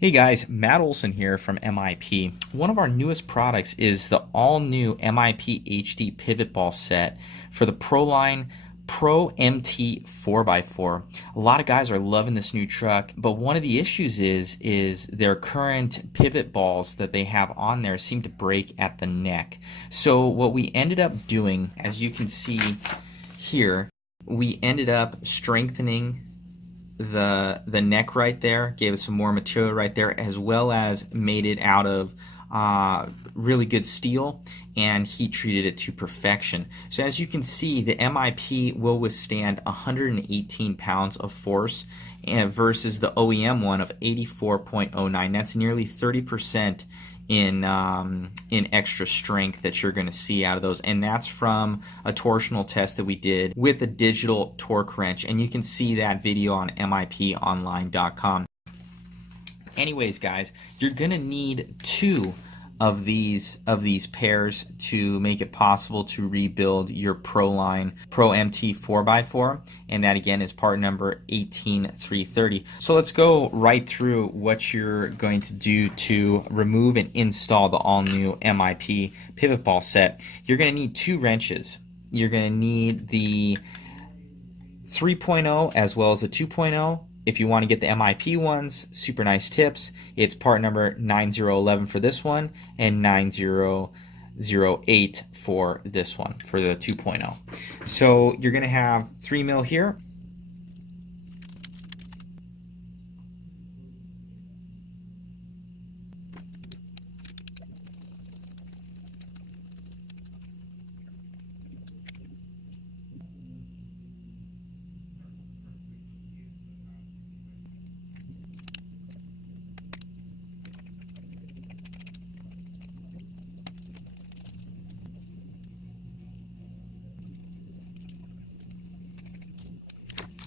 Hey guys, Matt Olson here from MIP. One of our newest products is the all-new MIP HD Pivot Ball Set for the Pro-Line Pro-MT4x4. A lot of guys are loving this new truck, but one of the issues is their current pivot balls that they have on there seem to break at the neck. So what we ended up doing, as you can see here, we ended up strengthening the neck right there, gave it some more material right there, as well as made it out of really good steel and heat treated it to perfection. So as you can see, the MIP will withstand 118 pounds of force versus the OEM one of 84.09. That's nearly 30% in extra strength that you're going to see out of those, and that's from a torsional test that we did with a digital torque wrench, and you can see that video on miponline.com. Anyways, guys, you're going to need two of these pairs to make it possible to rebuild your Pro-Line Pro-MT 4x4, and that again is part number 18330. So let's go right through what you're going to do to remove and install the all-new MIP Pivot Ball Set. You're going to need two wrenches. You're going to need the 3.0 as well as the 2.0. If you want to get the MIP ones, super nice tips. It's part number 9011 for this one and 9008 for this one, for the 2.0. So you're going to have 3 mil here.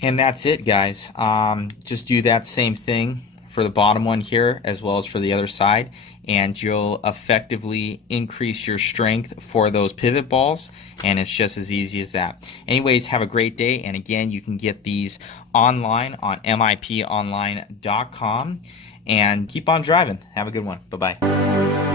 And that's it, guys. Just do that same thing for the bottom one here as well as for the other side, and you'll effectively increase your strength for those pivot balls, and it's just as easy as that. Anyways, have a great day, and again, you can get these online on miponline.com, and keep on driving. Have a good one. Bye-bye.